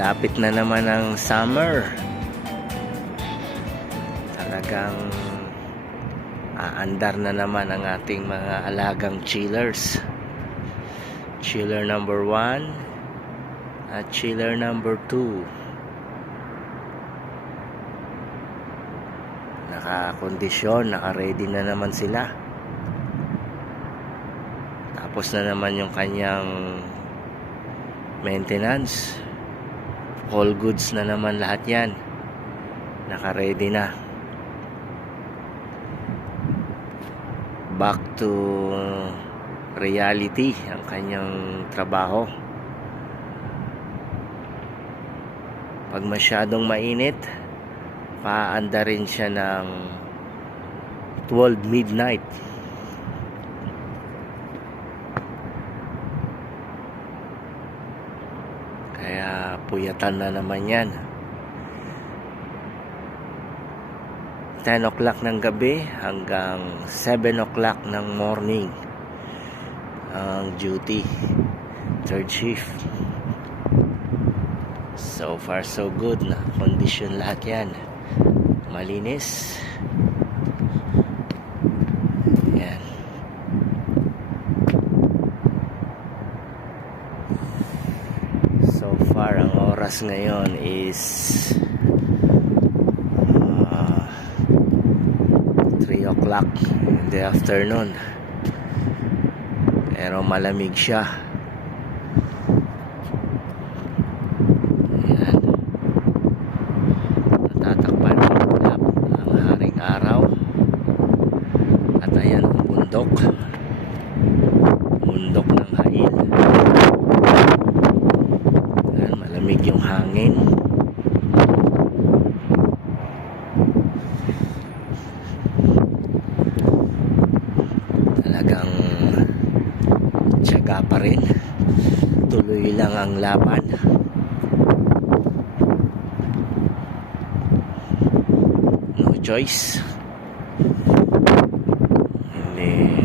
Malapit na naman ang summer. Talagang aandar na naman ang ating mga alagang chillers. Chiller number 1 at chiller number 2. Nakakondisyon, naka-ready na naman sila. Tapos na naman yung kanyang maintenance. All goods na naman lahat yan. Naka-ready na. Back to reality ang kanyang trabaho. Pag masyadong mainit, paanda rin siya ng 12 midnight. Kaya puyatan na naman yan. 10 o'clock ng gabi hanggang 7 o'clock ng morning ang duty. Third shift. So far so good na condition lahat yan. Malinis. Yan. So far ang oras ngayon is 3 o'clock in the afternoon. Pero malamig siya. Ayan. Natatakpan ng ulap ang haring araw. At ayan ang bundok. Bundok ng hail. Ayan, malamig yung hangin. Talagang tiyaga pa rin. Tuloy lang ang laban. No choice. Hindi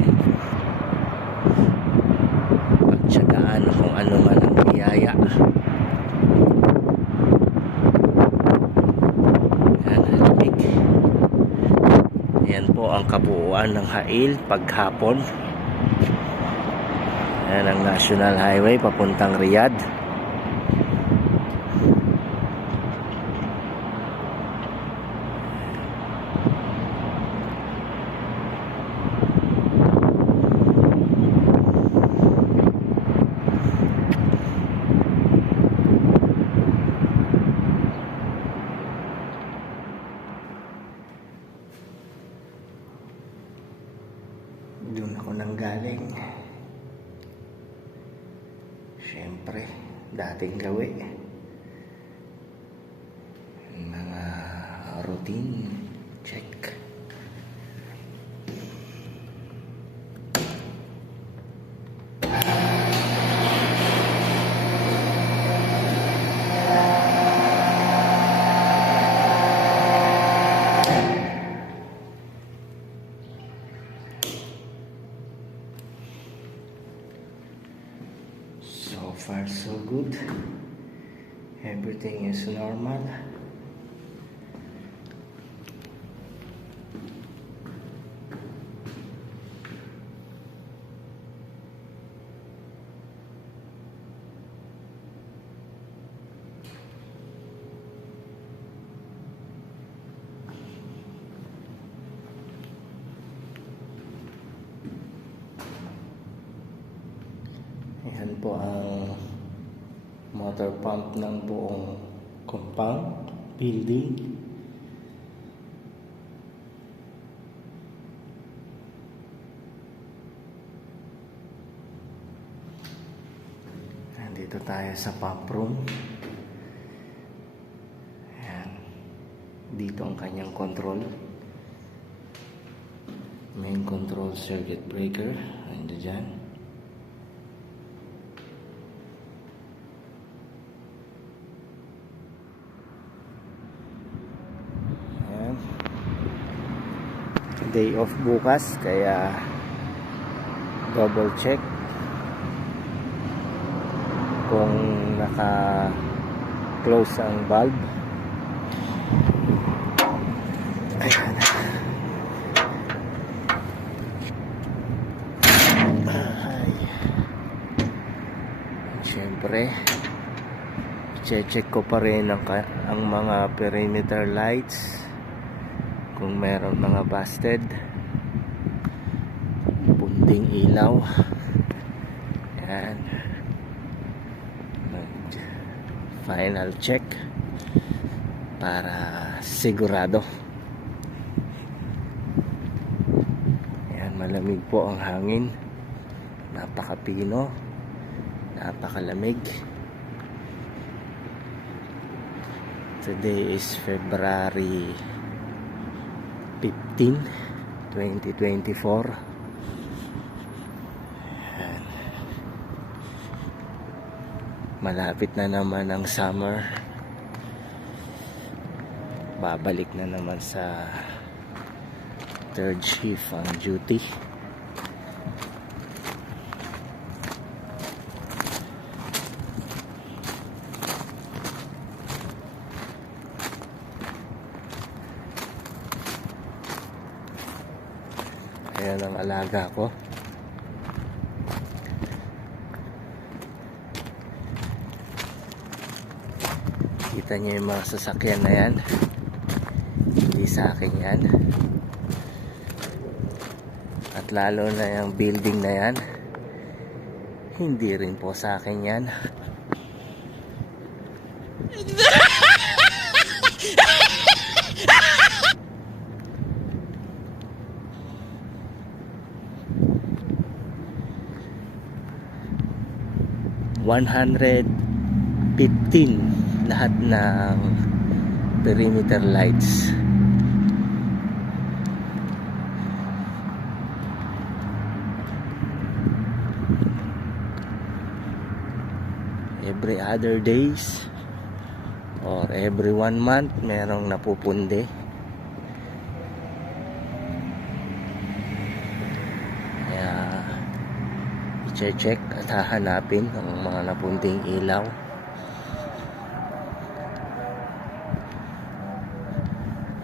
pagtiyagaan kung ano man ang biyaya. Yan, lamig. Yan po ang kabuuan ng hail paghapon. Yan ang National Highway papuntang Riyadh. Doon ako nanggaling. Siyempre, dating gawi. Mga routine check. So far so good. Everything is normal. Yan po ang motor pump ng buong compound building. Nandito tayo sa pump room. Yan. Dito ang kanyang control. Main control circuit breaker. Nandiyan dyan. Day off bukas, kaya double check kung close ang valve. Ayan. Ay. Siyempre, check ko pa rin ang mga perimeter lights kung meron mga busted, punting ilaw. Ayan, final check para sigurado. Ayan, malamig po ang hangin, napakapino, napakalamig. Today is February 15, 2024. Ayan. Malapit na naman ang summer. Babalik na naman sa third shift ang duty. Ayan ang alaga ko. Kita niyo yung mga sasakyan na yan. Hindi sa akin yan. At lalo na yung building na yan, hindi rin po sa akin yan. $115 lahat ng perimeter lights. Every other days or every 1 month merong napupundi. Kaya i-check at hahanapin ang mga napunding ilaw.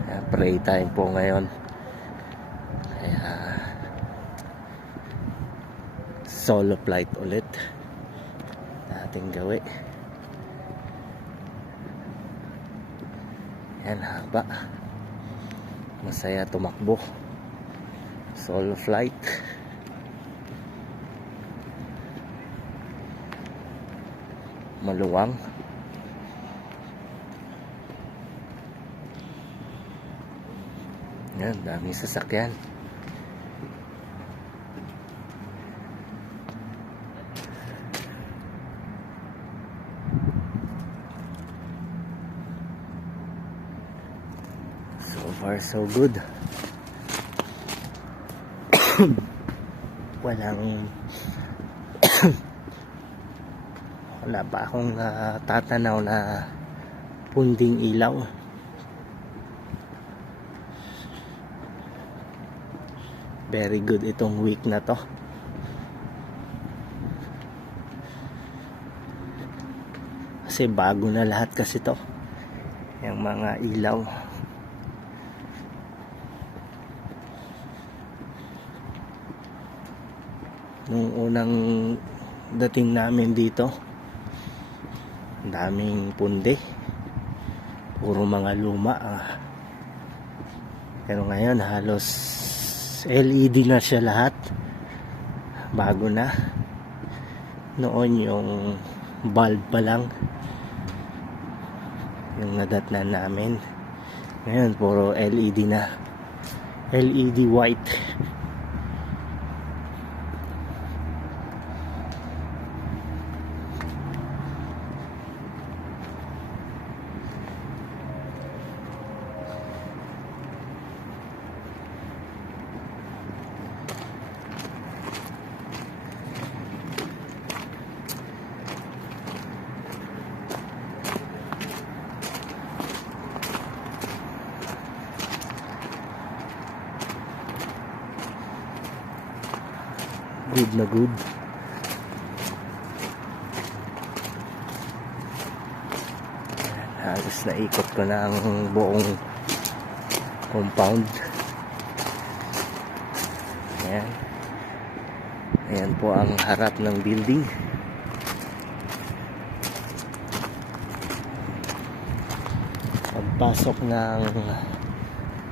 Kaya pray time po ngayon. Kaya solo flight ulit ating gawi. Yan, haba, masaya tumakbo, solo flight. Maluwang. Yan, daming sasakyan. So far so good. Wala pa akong tatanaw na punding ilaw. Very good itong week na to. Kasi bago na lahat kasi to, yung mga ilaw. Nung unang dating namin dito, daming pundi, puro mga luma. Pero ngayon halos LED na siya lahat, bago na. Noon yung bulb pa lang yung nadatnan namin. Ngayon puro LED na, LED white. Good na good. Halos naikot ko na ang buong compound. Ayan. Ayan po ang harap ng building. Pagpasok ng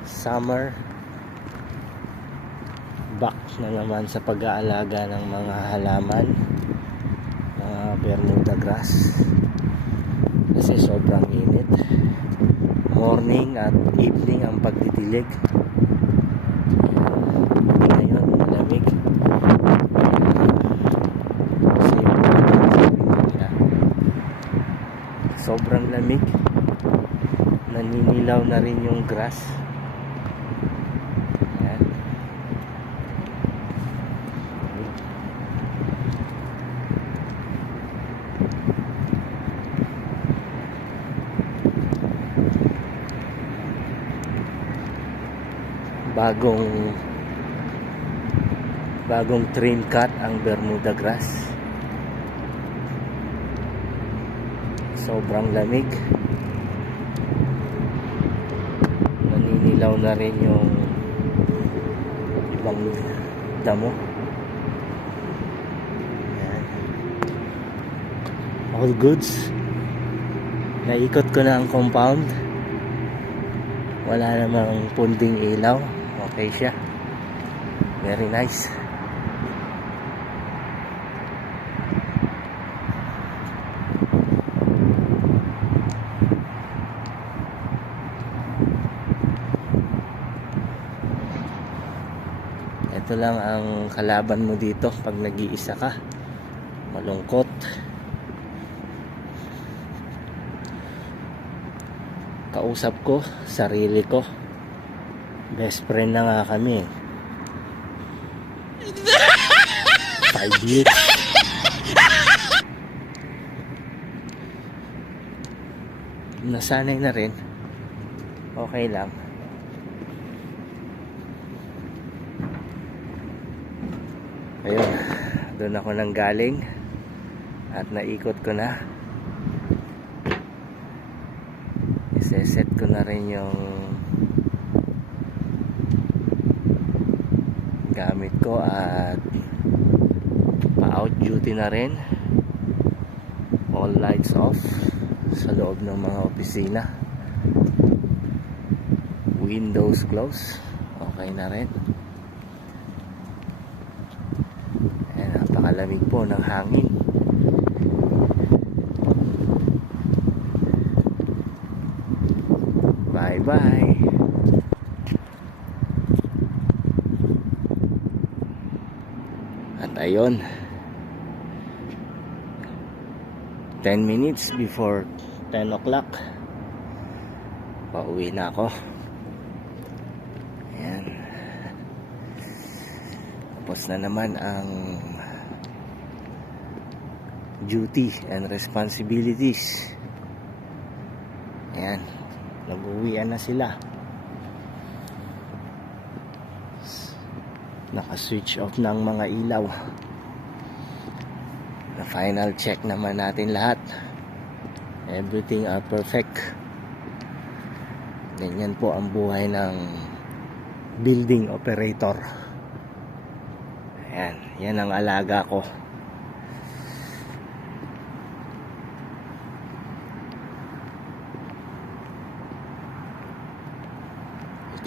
summer, back na naman sa pag-aalaga ng mga halaman, mga Bermuda grass, kasi sobrang init. Morning at evening ang pagdidilig. Ngayon malamig. Sobrang lamig. Naninilaw na rin yung grass. Ayan. Bagong trim cut ang Bermuda grass. Sobrang lamig. Naninilaw na rin yung ibang damo. Ayan. All goods. Naikot ko na ang compound. Wala namang punding ilaw. Okay siya. Very nice. Ito lang ang kalaban mo dito pag nag-iisa ka. Malungkot. Kausap ko sarili ko. Best friend na nga kami. 5 years. Nasanay na rin. Okay lang. Ayun, doon ako nang galing at naikot ko na. Iseset ko na rin yung gamit ko at pa-out duty na rin. All lights off sa loob ng mga opisina. Windows close. Okay na rin. Napakalamig po ng hangin. Bye bye. At ayun, 10 minutes before 10 o'clock pauwi na ako. Ayan. Tapos na naman ang duty and responsibilities. Ayan, nag-uwian na sila. Naka-switch off ng mga ilaw. Na final check naman natin lahat. Everything are perfect. Ganyan po ang buhay ng building operator. Ayan, yan ang alaga ko.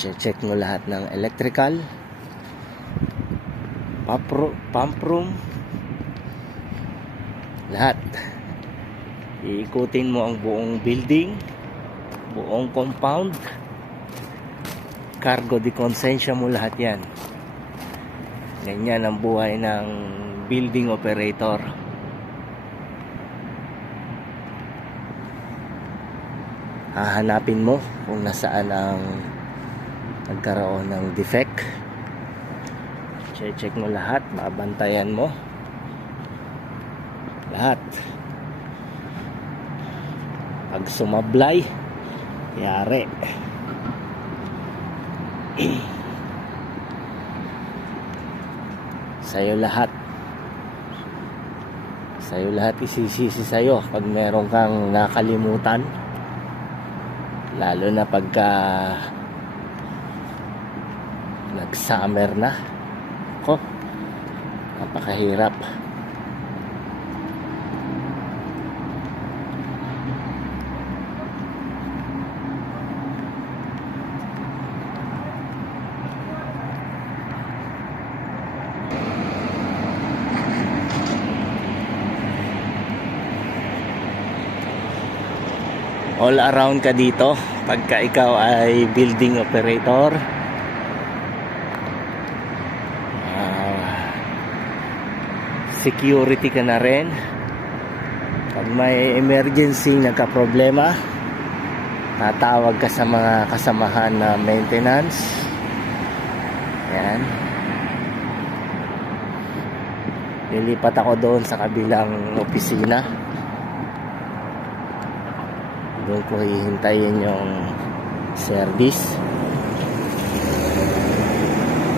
Check mo lahat ng electrical, pump room, lahat. Iikutin mo ang buong building, buong compound, cargo de konsensya mo, lahat yan. Ganyan ang buhay ng building operator. Hahanapin mo kung nasaan ang nagkaroon ng defect. Check mo lahat, babantayan mo lahat. Pag sumablay, yari. Sa'yo lahat. Sa'yo lahat, isisisi sa'yo pag meron kang nakalimutan lalo na pagka nag-summer na. Ko, napakahirap. All around ka dito pagka ikaw ay building operator. Security ka na rin. Pag may emergency, nagka-problema, tatawag ka sa mga kasamahan na maintenance. Ayan. Lilipat ako doon sa kabilang opisina. Doon ko hihintayin yung service.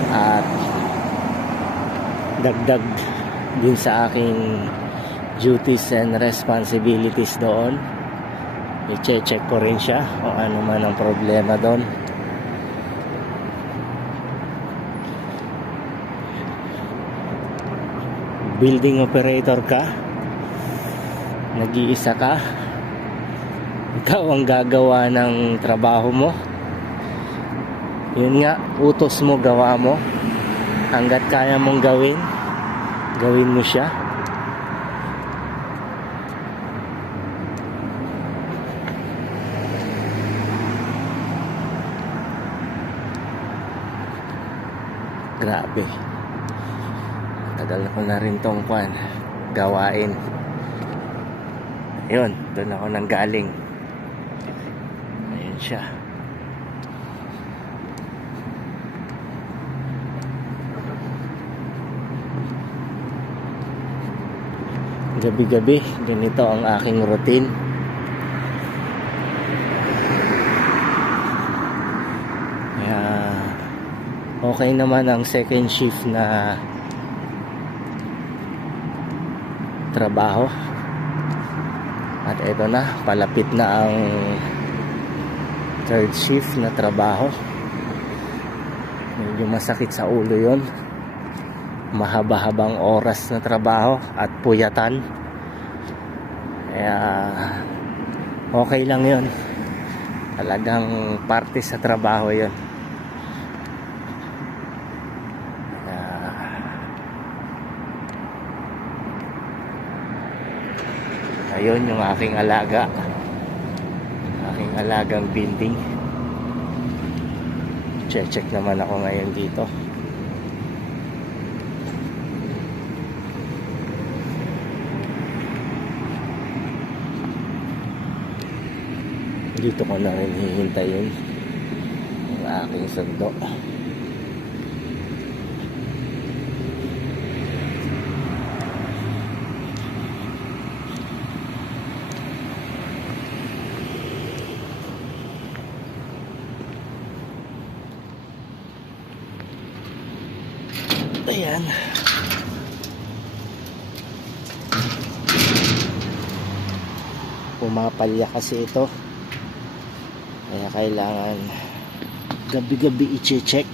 At dagdag din sa aking duties and responsibilities doon, i-check ko rin siya kung ano man ang problema doon. Building operator ka, nag-iisa ka, ikaw ang gagawa ng trabaho mo. Yun nga, utos mo, gawa mo. Hanggat kaya mong gawin, gawin mo siya. Grabe, tagal ko na rin tong gawain. Ayun, doon ako nang galing. Ayun siya. Gabi-gabi, ganito ang aking routine. Kaya okay naman ang second shift na trabaho. At eto na, palapit na ang third shift na trabaho. Medyo masakit sa ulo yon. Mahaba-habang oras na trabaho at puyatan. Kaya okay lang yon. Talagang parte sa trabaho yon. Ayun yung aking alaga. Aking alagang building. Check naman ako ngayon dito. Dito ko na rin hihintayin ang aking sundo. Ayan. Pumapalya kasi ito. Kaya kailangan gabi-gabi i-check.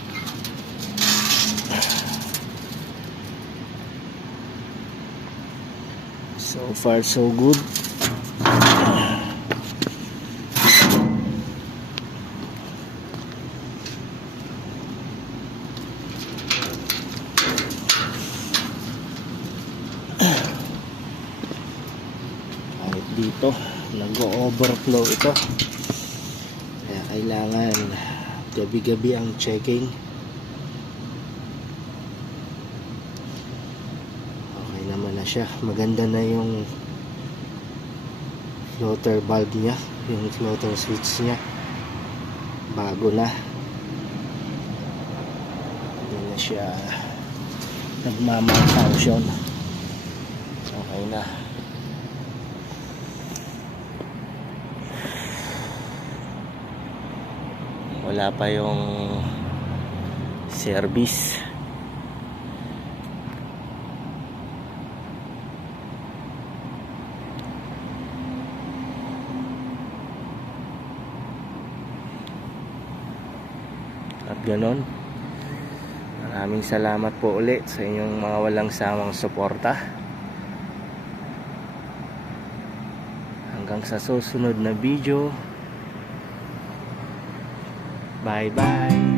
So far so good. Kahit dito nag-overflow ito. Kaya kailangan gabi-gabi ang checking. Okay naman na siya. Maganda na yung floater valve niya, yung floater switch niya. Bago na. Hindi na siya nagmamalfunction. Okay na. Wala pa yung service. ganon. Maraming salamat po ulit sa inyong mga walang sawang suporta. Hanggang sa susunod na video. Bye bye.